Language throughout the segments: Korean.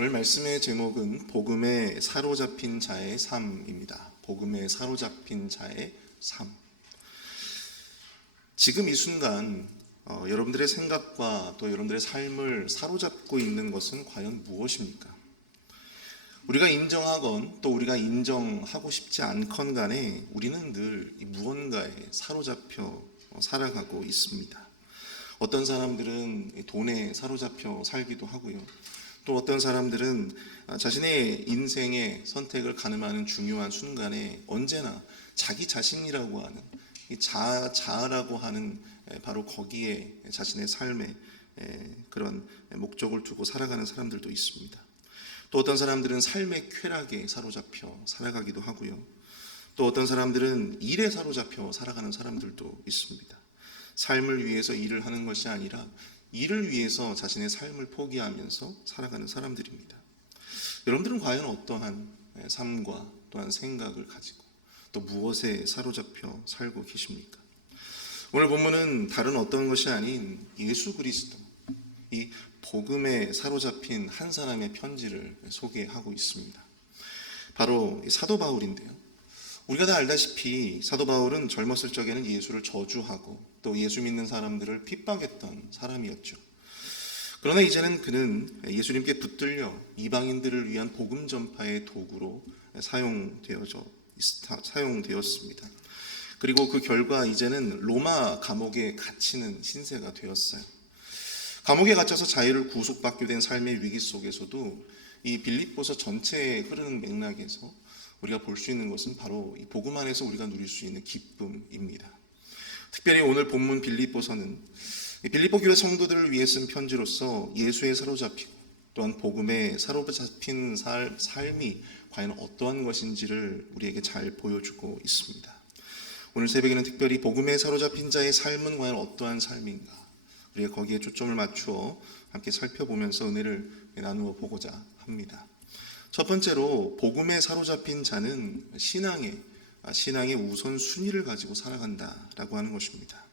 오늘 말씀의 제목은 복음에 사로잡힌 자의 삶입니다. 복음에 사로잡힌 자의 삶. 지금 이 순간 여러분들의 생각과 또 여러분들의 삶을 사로잡고 있는 것은 과연 무엇입니까? 우리가 인정하건 또 우리가 인정하고 싶지 않건 간에 우리는 늘 무언가에 사로잡혀 살아가고 있습니다. 어떤 사람들은 돈에 사로잡혀 살기도 하고요. 또 어떤 사람들은 자신의 인생의 선택을 가늠하는 중요한 순간에 언제나 자기 자신이라고 하는 자아라고 하는 바로 거기에 자신의 삶의 그런 목적을 두고 살아가는 사람들도 있습니다. 또 어떤 사람들은 삶의 쾌락에 사로잡혀 살아가기도 하고요. 또 어떤 사람들은 일에 사로잡혀 살아가는 사람들도 있습니다. 삶을 위해서 일을 하는 것이 아니라 일을 위해서 자신의 삶을 포기하면서 살아가는 사람들입니다. 여러분들은 과연 어떠한 삶과 또한 생각을 가지고 또 무엇에 사로잡혀 살고 계십니까? 오늘 본문은 다른 어떤 것이 아닌 예수 그리스도, 이 복음에 사로잡힌 한 사람의 편지를 소개하고 있습니다. 바로 사도 바울인데요. 우리가 다 알다시피 사도 바울은 젊었을 적에는 예수를 저주하고 또 예수 믿는 사람들을 핍박했던 사람이었죠. 그러나 이제는 그는 예수님께 붙들려 이방인들을 위한 복음 전파의 도구로 사용되었습니다. 그리고 그 결과 이제는 로마 감옥에 갇히는 신세가 되었어요. 감옥에 갇혀서 자유를 구속받게 된 삶의 위기 속에서도 이 빌립보서 전체에 흐르는 맥락에서 우리가 볼 수 있는 것은 바로 이 복음 안에서 우리가 누릴 수 있는 기쁨입니다. 특별히 오늘 본문 빌립보서는 빌립보 교회 성도들을 위해 쓴 편지로서 예수에 사로잡히고 또한 복음에 사로잡힌 삶이 과연 어떠한 것인지를 우리에게 잘 보여주고 있습니다. 오늘 새벽에는 특별히 복음에 사로잡힌 자의 삶은 과연 어떠한 삶인가, 우리가 거기에 초점을 맞추어 함께 살펴보면서 은혜를 나누어 보고자 합니다. 첫 번째로 복음에 사로잡힌 자는 신앙의 우선순위를 가지고 살아간다라고 하는 것입니다.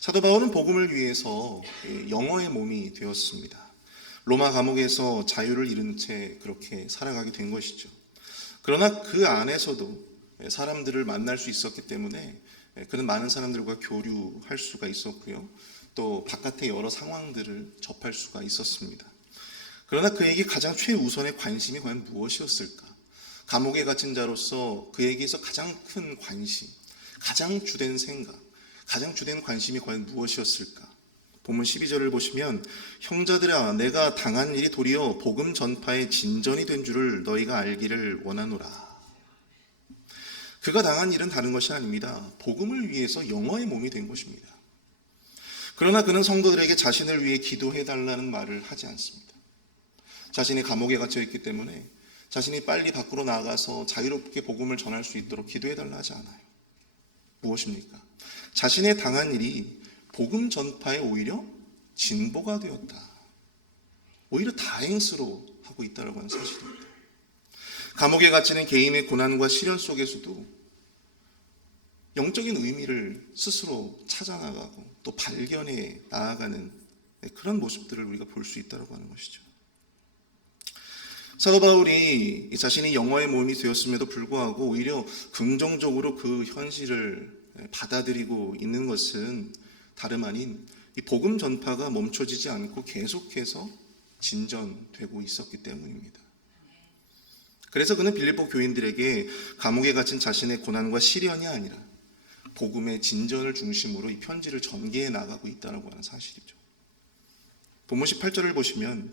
사도 바울은 복음을 위해서 영어의 몸이 되었습니다. 로마 감옥에서 자유를 잃은 채 그렇게 살아가게 된 것이죠. 그러나 그 안에서도 사람들을 만날 수 있었기 때문에 그는 많은 사람들과 교류할 수가 있었고요. 또 바깥의 여러 상황들을 접할 수가 있었습니다. 그러나 그에게 가장 최우선의 관심이 과연 무엇이었을까? 감옥에 갇힌 자로서 그에게서 가장 큰 관심, 가장 주된 생각, 가장 주된 관심이 과연 무엇이었을까? 본문 12절을 보시면 형제들아 내가 당한 일이 도리어 복음 전파의 진전이 된 줄을 너희가 알기를 원하노라. 그가 당한 일은 다른 것이 아닙니다. 복음을 위해서 영어의 몸이 된 것입니다. 그러나 그는 성도들에게 자신을 위해 기도해달라는 말을 하지 않습니다. 자신이 감옥에 갇혀 있기 때문에 자신이 빨리 밖으로 나가서 자유롭게 복음을 전할 수 있도록 기도해달라 하지 않아요. 무엇입니까? 자신의 당한 일이 복음 전파에 오히려 진보가 되었다. 오히려 다행스러워하고 있다고 하는 사실입니다. 감옥에 갇히는 개인의 고난과 시련 속에서도 영적인 의미를 스스로 찾아나가고 또 발견해 나아가는 그런 모습들을 우리가 볼 수 있다고 하는 것이죠. 사도 바울이 자신이 영어의 몸이 되었음에도 불구하고 오히려 긍정적으로 그 현실을 받아들이고 있는 것은 다름 아닌 이 복음 전파가 멈춰지지 않고 계속해서 진전되고 있었기 때문입니다. 그래서 그는 빌립보 교인들에게 감옥에 갇힌 자신의 고난과 시련이 아니라 복음의 진전을 중심으로 이 편지를 전개해 나가고 있다고 하는 사실이죠. 본문 18절을 보시면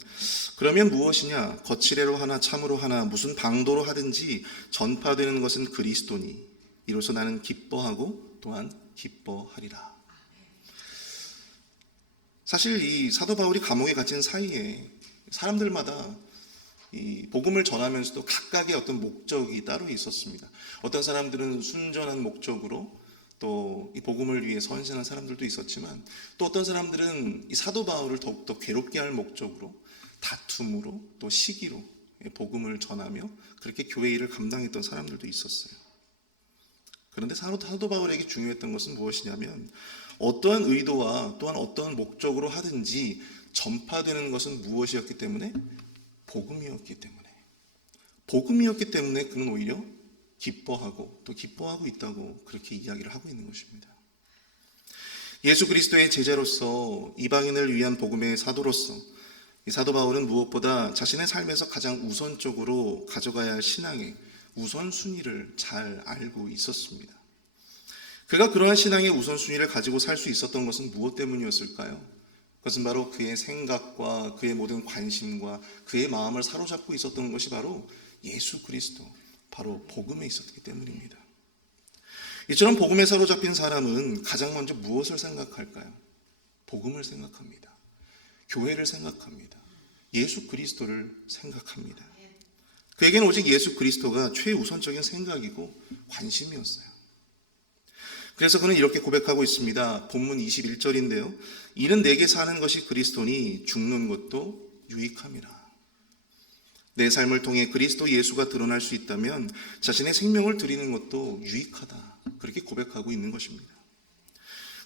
그러면 무엇이냐 거칠애로 하나 참으로 하나 무슨 방도로 하든지 전파되는 것은 그리스도니 이로써 나는 기뻐하고 또한 기뻐하리라. 사실 이 사도 바울이 감옥에 갇힌 사이에 사람들마다 이 복음을 전하면서도 각각의 어떤 목적이 따로 있었습니다. 어떤 사람들은 순전한 목적으로 또 이 복음을 위해 헌신한 사람들도 있었지만 또 어떤 사람들은 이 사도 바울을 더욱더 괴롭게 할 목적으로 다툼으로 또 시기로 복음을 전하며 그렇게 교회 일을 감당했던 사람들도 있었어요. 그런데 사도 바울에게 중요했던 것은 무엇이냐면 어떠한 의도와 또한 어떠한 목적으로 하든지 전파되는 것은 무엇이었기 때문에 복음이었기 때문에 그는 오히려 기뻐하고 또 기뻐하고 있다고 그렇게 이야기를 하고 있는 것입니다. 예수 그리스도의 제자로서 이방인을 위한 복음의 사도로서 이 사도 바울은 무엇보다 자신의 삶에서 가장 우선적으로 가져가야 할 신앙의 우선순위를 잘 알고 있었습니다. 그가 그러한 신앙의 우선순위를 가지고 살 수 있었던 것은 무엇 때문이었을까요? 그것은 바로 그의 생각과 그의 모든 관심과 그의 마음을 사로잡고 있었던 것이 바로 예수 그리스도, 바로 복음에 있었기 때문입니다. 이처럼 복음에 사로잡힌 사람은 가장 먼저 무엇을 생각할까요? 복음을 생각합니다. 교회를 생각합니다. 예수 그리스도를 생각합니다. 그에게는 오직 예수 그리스도가 최우선적인 생각이고 관심이었어요. 그래서 그는 이렇게 고백하고 있습니다. 본문 21절인데요. 이는 내게 사는 것이 그리스도니 죽는 것도 유익함이라. 내 삶을 통해 그리스도 예수가 드러날 수 있다면 자신의 생명을 드리는 것도 유익하다. 그렇게 고백하고 있는 것입니다.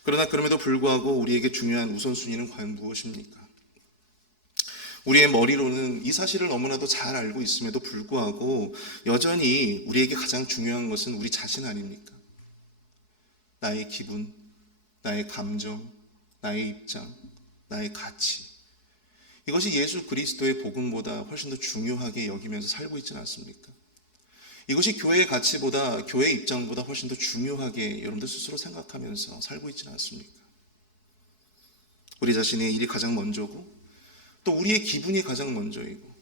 그러나 그럼에도 불구하고 우리에게 중요한 우선순위는 과연 무엇입니까? 우리의 머리로는 이 사실을 너무나도 잘 알고 있음에도 불구하고 여전히 우리에게 가장 중요한 것은 우리 자신 아닙니까? 나의 기분, 나의 감정, 나의 입장, 나의 가치. 이것이 예수 그리스도의 복음보다 훨씬 더 중요하게 여기면서 살고 있지는 않습니까? 이것이 교회의 가치보다, 교회의 입장보다 훨씬 더 중요하게 여러분들 스스로 생각하면서 살고 있지는 않습니까? 우리 자신의 일이 가장 먼저고, 또 우리의 기분이 가장 먼저이고,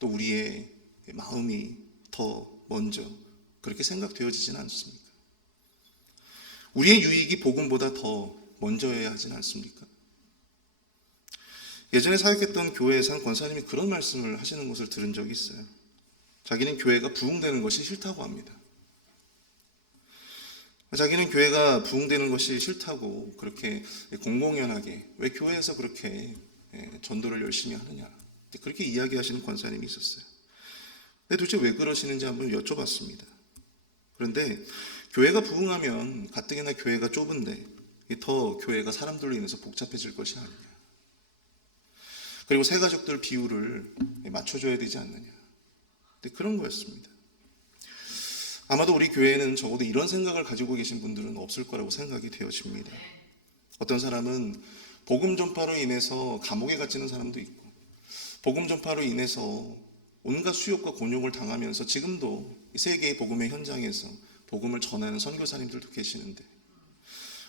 또 우리의 마음이 더 먼저 그렇게 생각되어지지는 않습니까? 우리의 유익이 복음보다 더 먼저여야 하지는 않습니까? 예전에 사역했던 교회에서 한 권사님이 그런 말씀을 하시는 것을 들은 적이 있어요. 자기는 교회가 부흥되는 것이 싫다고 합니다. 자기는 교회가 부흥되는 것이 싫다고 그렇게 공공연하게 왜 교회에서 그렇게 전도를 열심히 하느냐 그렇게 이야기하시는 권사님이 있었어요. 근데 도대체 왜 그러시는지 한번 여쭤봤습니다. 그런데 교회가 부흥하면 가뜩이나 교회가 좁은데 더 교회가 사람들로 인해서 복잡해질 것이 아니냐. 그리고 새가족들 비율을 맞춰줘야 되지 않느냐. 그런 거였습니다. 아마도 우리 교회에는 적어도 이런 생각을 가지고 계신 분들은 없을 거라고 생각이 되어집니다. 어떤 사람은 복음 전파로 인해서 감옥에 갇히는 사람도 있고, 복음 전파로 인해서 온갖 수욕과 곤욕을 당하면서 지금도 세계의 복음의 현장에서 복음을 전하는 선교사님들도 계시는데,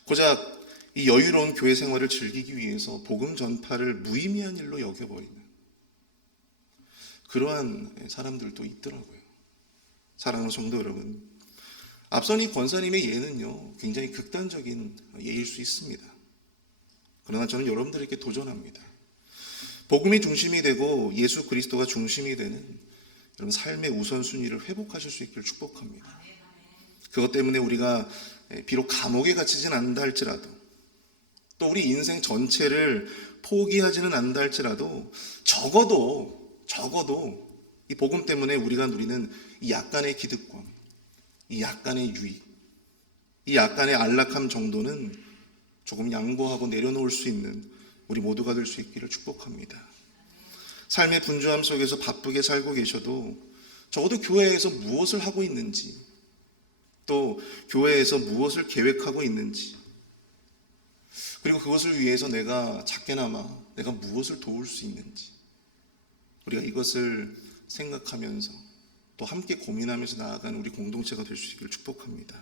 고작 이 여유로운 교회 생활을 즐기기 위해서 복음 전파를 무의미한 일로 여겨버리는 그러한 사람들도 있더라고요. 사랑하는 성도 여러분, 앞선 이 권사님의 예는요 굉장히 극단적인 예일 수 있습니다. 그러나 저는 여러분들에게 도전합니다. 복음이 중심이 되고 예수 그리스도가 중심이 되는 여러분 삶의 우선순위를 회복하실 수 있기를 축복합니다. 그것 때문에 우리가 비록 감옥에 갇히진 않는다 할지라도, 또 우리 인생 전체를 포기하지는 않는다 할지라도 적어도 이 복음 때문에 우리가 누리는 이 약간의 기득권, 이 약간의 유익, 이 약간의 안락함 정도는 조금 양보하고 내려놓을 수 있는 우리 모두가 될 수 있기를 축복합니다. 삶의 분주함 속에서 바쁘게 살고 계셔도 적어도 교회에서 무엇을 하고 있는지, 또 교회에서 무엇을 계획하고 있는지, 그리고 그것을 위해서 내가 작게나마 내가 무엇을 도울 수 있는지, 우리가 이것을 생각하면서 또 함께 고민하면서 나아가는 우리 공동체가 될 수 있기를 축복합니다.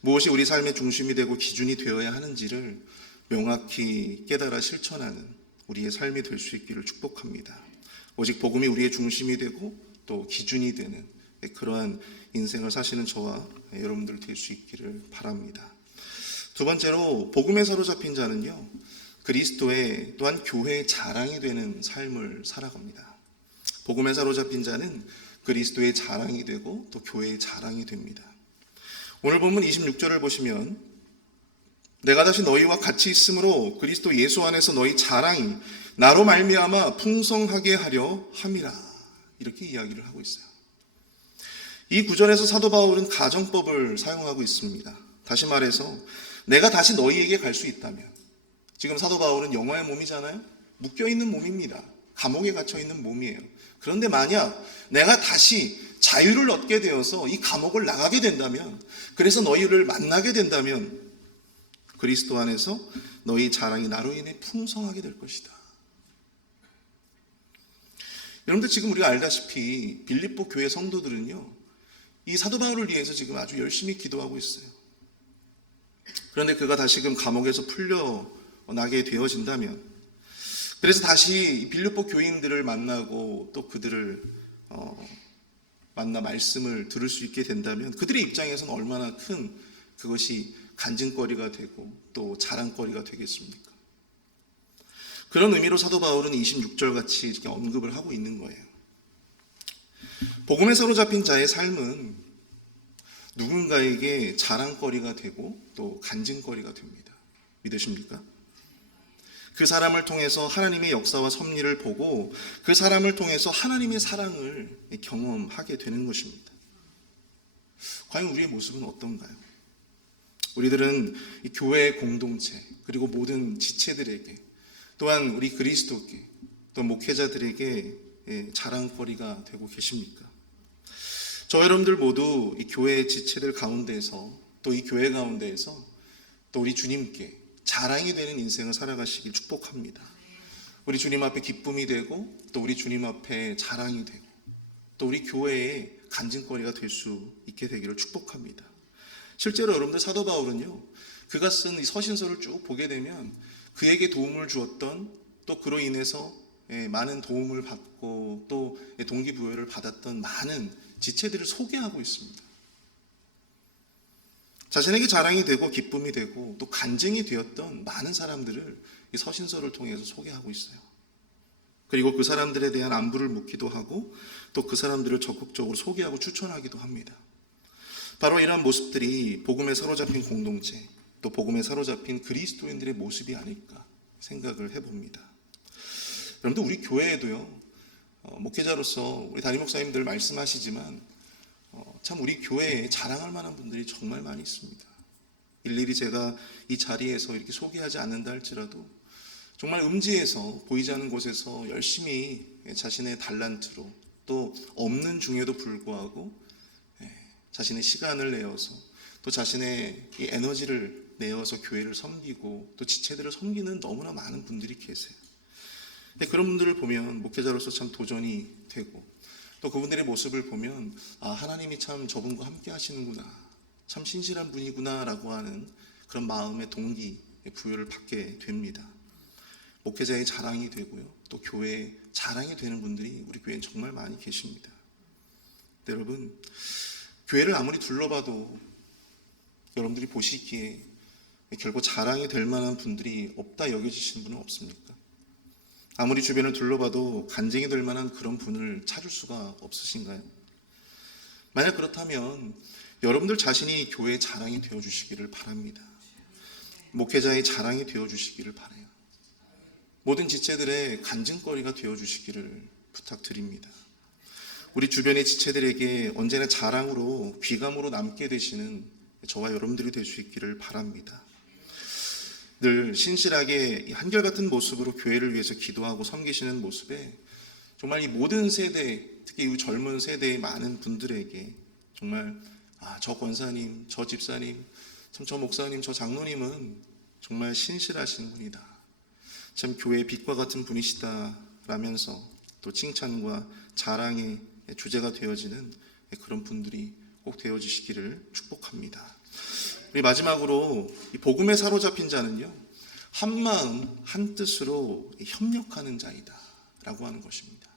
무엇이 우리 삶의 중심이 되고 기준이 되어야 하는지를 명확히 깨달아 실천하는 우리의 삶이 될 수 있기를 축복합니다. 오직 복음이 우리의 중심이 되고 또 기준이 되는 그러한 인생을 사시는 저와 여러분들 될 수 있기를 바랍니다. 두 번째로 복음에 사로잡힌 자는요, 그리스도의 또한 교회의 자랑이 되는 삶을 살아갑니다. 복음에 사로잡힌 자는 그리스도의 자랑이 되고 또 교회의 자랑이 됩니다. 오늘 본문 26절을 보시면 내가 다시 너희와 같이 있으므로 그리스도 예수 안에서 너희 자랑이 나로 말미암아 풍성하게 하려 함이라, 이렇게 이야기를 하고 있어요. 이 구절에서 사도 바울은 가정법을 사용하고 있습니다. 다시 말해서 내가 다시 너희에게 갈 수 있다면, 지금 사도 바울은 영화의 몸이잖아요. 묶여있는 몸입니다. 감옥에 갇혀 있는 몸이에요. 그런데 만약 내가 다시 자유를 얻게 되어서 이 감옥을 나가게 된다면, 그래서 너희를 만나게 된다면 그리스도 안에서 너희 자랑이 나로 인해 풍성하게 될 것이다. 여러분들, 지금 우리가 알다시피 빌립보 교회 성도들은요, 이 사도 바울을 위해서 지금 아주 열심히 기도하고 있어요. 그런데 그가 다시금 감옥에서 풀려나게 되어진다면, 그래서 다시 빌립보 교인들을 만나고 또 그들을 만나 말씀을 들을 수 있게 된다면 그들의 입장에서는 얼마나 큰 그것이 간증거리가 되고 또 자랑거리가 되겠습니까? 그런 의미로 사도 바울은 26절 같이 이렇게 언급을 하고 있는 거예요. 복음에 사로잡힌 자의 삶은 누군가에게 자랑거리가 되고 또 간증거리가 됩니다. 믿으십니까? 그 사람을 통해서 하나님의 역사와 섭리를 보고 그 사람을 통해서 하나님의 사랑을 경험하게 되는 것입니다. 과연 우리의 모습은 어떤가요? 우리들은 이 교회의 공동체, 그리고 모든 지체들에게, 또한 우리 그리스도께, 또 목회자들에게 자랑거리가 되고 계십니까? 저 여러분들 모두 이 교회의 지체들 가운데에서, 또 이 교회 가운데에서 또 우리 주님께 자랑이 되는 인생을 살아가시길 축복합니다. 우리 주님 앞에 기쁨이 되고 또 우리 주님 앞에 자랑이 되고 또 우리 교회의 간증거리가 될 수 있게 되기를 축복합니다. 실제로 여러분들, 사도 바울은요, 그가 쓴 이 서신서를 쭉 보게 되면 그에게 도움을 주었던, 또 그로 인해서 많은 도움을 받고 또 동기부여를 받았던 많은 지체들을 소개하고 있습니다. 자신에게 자랑이 되고 기쁨이 되고 또 간증이 되었던 많은 사람들을 이 서신서를 통해서 소개하고 있어요. 그리고 그 사람들에 대한 안부를 묻기도 하고 또 그 사람들을 적극적으로 소개하고 추천하기도 합니다. 바로 이러한 모습들이 복음에 사로잡힌 공동체, 또 복음에 사로잡힌 그리스도인들의 모습이 아닐까 생각을 해봅니다. 여러분들, 우리 교회에도요, 목회자로서 우리 담임 목사님들 말씀하시지만 참 우리 교회에 자랑할 만한 분들이 정말 많이 있습니다. 일일이 제가 이 자리에서 이렇게 소개하지 않는다 할지라도 정말 음지에서, 보이지 않는 곳에서 열심히 자신의 달란트로, 또 없는 중에도 불구하고 자신의 시간을 내어서, 또 자신의 이 에너지를 내어서 교회를 섬기고 또 지체들을 섬기는 너무나 많은 분들이 계세요. 그런 분들을 보면 목회자로서 참 도전이 되고, 또 그분들의 모습을 보면 하나님이 참 저분과 함께 하시는구나, 참 신실한 분이구나 라고 하는 그런 마음의 동기 부여를 받게 됩니다. 목회자의 자랑이 되고요, 또 교회의 자랑이 되는 분들이 우리 교회에 정말 많이 계십니다. 여러분, 교회를 아무리 둘러봐도 여러분들이 보시기에 결코 자랑이 될 만한 분들이 없다 여겨지시는 분은 없습니까? 아무리 주변을 둘러봐도 간증이 될 만한 그런 분을 찾을 수가 없으신가요? 만약 그렇다면 여러분들 자신이 교회의 자랑이 되어주시기를 바랍니다. 목회자의 자랑이 되어주시기를 바라요. 모든 지체들의 간증거리가 되어주시기를 부탁드립니다. 우리 주변의 지체들에게 언제나 자랑으로, 귀감으로 남게 되시는 저와 여러분들이 될 수 있기를 바랍니다. 늘 신실하게 한결같은 모습으로 교회를 위해서 기도하고 섬기시는 모습에 정말 이 모든 세대, 특히 이 젊은 세대의 많은 분들에게 정말 저 권사님, 저 집사님, 참 저 목사님, 저 장로님은 정말 신실하신 분이다, 참 교회의 빛과 같은 분이시다 라면서 또 칭찬과 자랑의 주제가 되어지는 그런 분들이 꼭 되어주시기를 축복합니다. 우리 마지막으로 이 복음에 사로잡힌 자는요, 한 마음 한 뜻으로 협력하는 자이다 라고 하는 것입니다.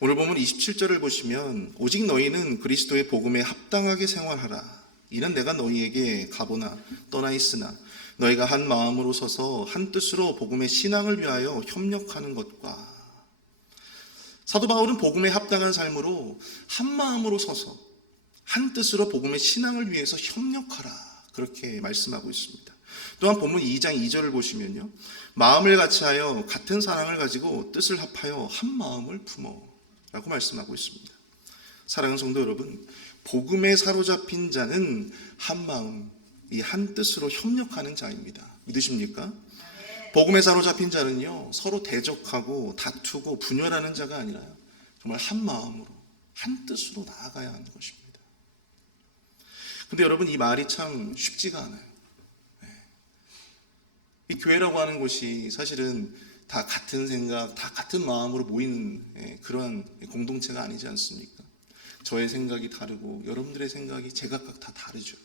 오늘 보면 27절을 보시면 오직 너희는 그리스도의 복음에 합당하게 생활하라. 이는 내가 너희에게 가보나 떠나 있으나 너희가 한 마음으로 서서 한 뜻으로 복음의 신앙을 위하여 협력하는 것과. 사도 바울은 복음에 합당한 삶으로 한 마음으로 서서 한 뜻으로 복음의 신앙을 위해서 협력하라, 그렇게 말씀하고 있습니다. 또한 본문 2장 2절을 보시면요, 마음을 같이하여 같은 사랑을 가지고 뜻을 합하여 한 마음을 품어 라고 말씀하고 있습니다. 사랑하는 성도 여러분, 복음에 사로잡힌 자는 한 마음, 이 한 뜻으로 협력하는 자입니다. 믿으십니까? 복음에 사로잡힌 자는요, 서로 대적하고 다투고 분열하는 자가 아니라요, 정말 한 마음으로 한 뜻으로 나아가야 하는 것입니다. 근데 여러분, 이 말이 참 쉽지가 않아요. 이 교회라고 하는 곳이 사실은 다 같은 생각, 다 같은 마음으로 모이는 그러한 공동체가 아니지 않습니까? 저의 생각이 다르고 여러분들의 생각이 제각각 다 다르죠.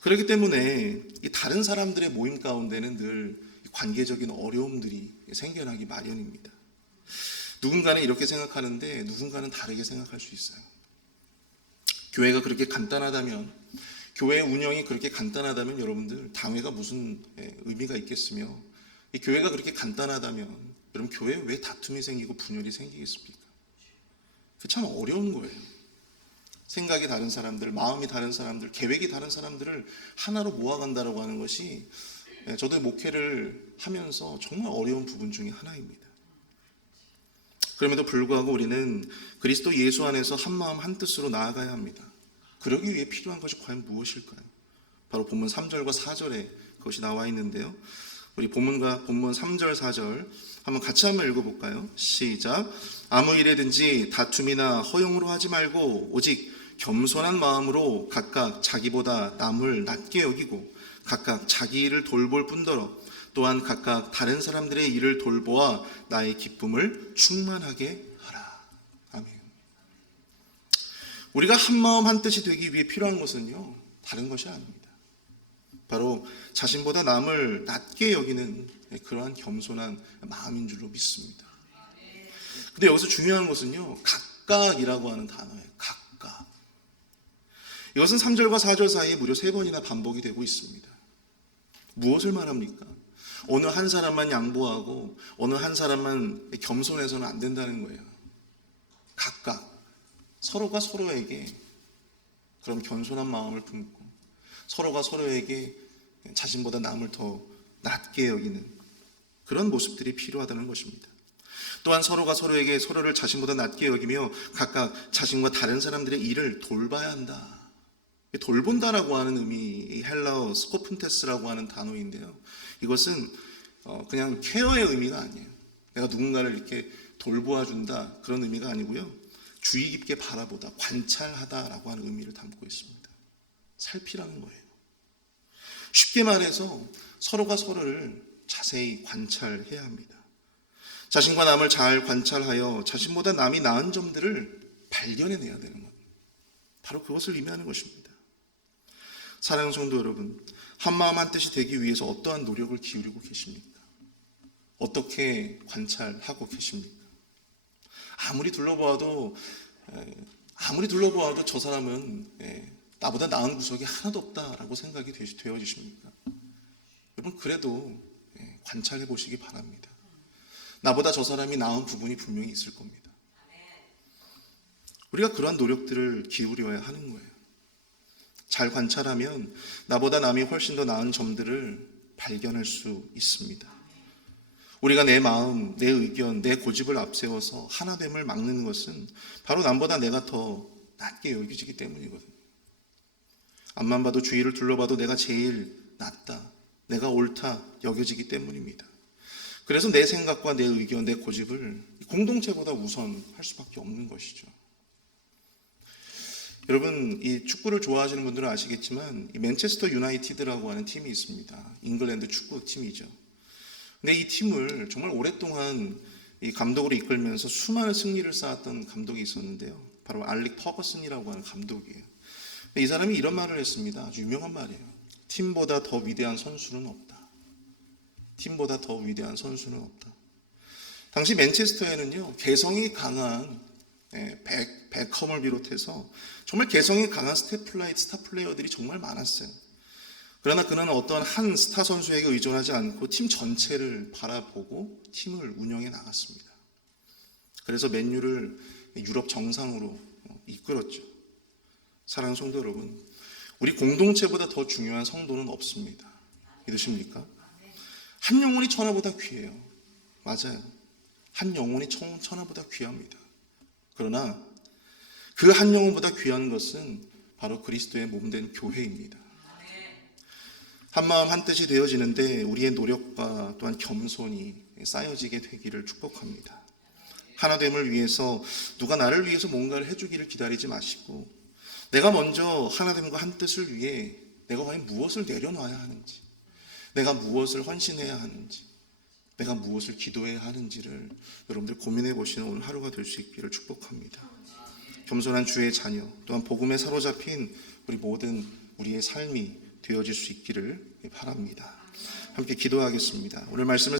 그렇기 때문에 이 다른 사람들의 모임 가운데는 늘 관계적인 어려움들이 생겨나기 마련입니다. 누군가는 이렇게 생각하는데 누군가는 다르게 생각할 수 있어요. 교회가 그렇게 간단하다면, 교회 운영이 그렇게 간단하다면 여러분들 당회가 무슨 의미가 있겠으며, 이 교회가 그렇게 간단하다면 여러분 교회에 왜 다툼이 생기고 분열이 생기겠습니까? 그 참 어려운 거예요. 생각이 다른 사람들, 마음이 다른 사람들, 계획이 다른 사람들을 하나로 모아간다라고 하는 것이 저도 목회를 하면서 정말 어려운 부분 중에 하나입니다. 그럼에도 불구하고 우리는 그리스도 예수 안에서 한 마음 한 뜻으로 나아가야 합니다. 그러기 위해 필요한 것이 과연 무엇일까요? 바로 본문 3절과 4절에 그것이 나와 있는데요. 우리 본문 3절 4절 한번 읽어볼까요? 시작. 아무 일에든지 다툼이나 허용으로 하지 말고 오직 겸손한 마음으로 각각 자기보다 남을 낮게 여기고 각각 자기 일을 돌볼 뿐더러 또한 각각 다른 사람들의 일을 돌보아 나의 기쁨을 충만하게 하라. 아멘. 우리가 한 마음 한 뜻이 되기 위해 필요한 것은요, 다른 것이 아닙니다. 바로 자신보다 남을 낮게 여기는 그러한 겸손한 마음인 줄로 믿습니다. 근데 여기서 중요한 것은요, 각각이라고 하는 단어예요. 각각. 이것은 3절과 4절 사이에 무려 3번이나 반복이 되고 있습니다. 무엇을 말합니까? 어느 한 사람만 양보하고 어느 한 사람만 겸손해서는 안 된다는 거예요. 각각 서로가 서로에게 그런 겸손한 마음을 품고 서로가 서로에게 자신보다 남을 더 낮게 여기는 그런 모습들이 필요하다는 것입니다. 또한 서로가 서로에게 서로를 자신보다 낮게 여기며 각각 자신과 다른 사람들의 일을 돌봐야 한다. 돌본다라고 하는 의미, 헬라어 스코픈테스라고 하는 단어인데요. 이것은 그냥 케어의 의미가 아니에요. 내가 누군가를 이렇게 돌보아준다 그런 의미가 아니고요. 주의 깊게 바라보다, 관찰하다라고 하는 의미를 담고 있습니다. 살피라는 거예요. 쉽게 말해서 서로가 서로를 자세히 관찰해야 합니다. 자신과 남을 잘 관찰하여 자신보다 남이 나은 점들을 발견해내야 되는 것. 바로 그것을 의미하는 것입니다. 사랑하는 성도 여러분, 한마음 한뜻이 되기 위해서 어떠한 노력을 기울이고 계십니까? 어떻게 관찰하고 계십니까? 아무리 둘러보아도 저 사람은 나보다 나은 구석이 하나도 없다라고 생각이 되어지십니까? 여러분, 그래도 관찰해 보시기 바랍니다. 나보다 저 사람이 나은 부분이 분명히 있을 겁니다. 우리가 그러한 노력들을 기울여야 하는 거예요. 잘 관찰하면 나보다 남이 훨씬 더 나은 점들을 발견할 수 있습니다. 우리가 내 마음, 내 의견, 내 고집을 앞세워서 하나됨을 막는 것은 바로 남보다 내가 더 낮게 여겨지기 때문이거든요. 앞만 봐도 주위를 둘러봐도 내가 제일 낫다, 내가 옳다 여겨지기 때문입니다. 그래서 내 생각과 내 의견, 내 고집을 공동체보다 우선할 수밖에 없는 것이죠. 여러분, 이 축구를 좋아하시는 분들은 아시겠지만 이 맨체스터 유나이티드라고 하는 팀이 있습니다. 잉글랜드 축구팀이죠. 근데 이 팀을 정말 오랫동안 이 감독으로 이끌면서 수많은 승리를 쌓았던 감독이 있었는데요. 바로 알릭 퍼거슨이라고 하는 감독이에요. 이 사람이 이런 말을 했습니다. 아주 유명한 말이에요. 팀보다 더 위대한 선수는 없다. 팀보다 더 위대한 선수는 없다. 당시 맨체스터에는요, 개성이 강한 베컴을 비롯해서 정말 개성이 강한 스타 플레이어들이 정말 많았어요. 그러나 그는 어떤 한 스타 선수에게 의존하지 않고 팀 전체를 바라보고 팀을 운영해 나갔습니다. 그래서 맨유를 유럽 정상으로 이끌었죠. 사랑하는 성도 여러분, 우리 공동체보다 더 중요한 성도는 없습니다. 믿으십니까? 한 영혼이 천하보다 귀해요. 맞아요. 한 영혼이 천하보다 귀합니다. 그러나 그 한 영혼보다 귀한 것은 바로 그리스도의 몸된 교회입니다. 한마음 한뜻이 되어지는데 우리의 노력과 또한 겸손이 쌓여지게 되기를 축복합니다. 하나됨을 위해서 누가 나를 위해서 뭔가를 해주기를 기다리지 마시고 내가 먼저 하나됨과 한뜻을 위해 내가 과연 무엇을 내려놔야 하는지, 내가 무엇을 헌신해야 하는지, 내가 무엇을 기도해야 하는지를 여러분들 고민해 보시는 오늘 하루가 될 수 있기를 축복합니다. 겸손한 주의 자녀, 또한 복음에 사로잡힌 우리 모든 우리의 삶이 되어질 수 있기를 바랍니다. 함께 기도하겠습니다. 오늘 말씀을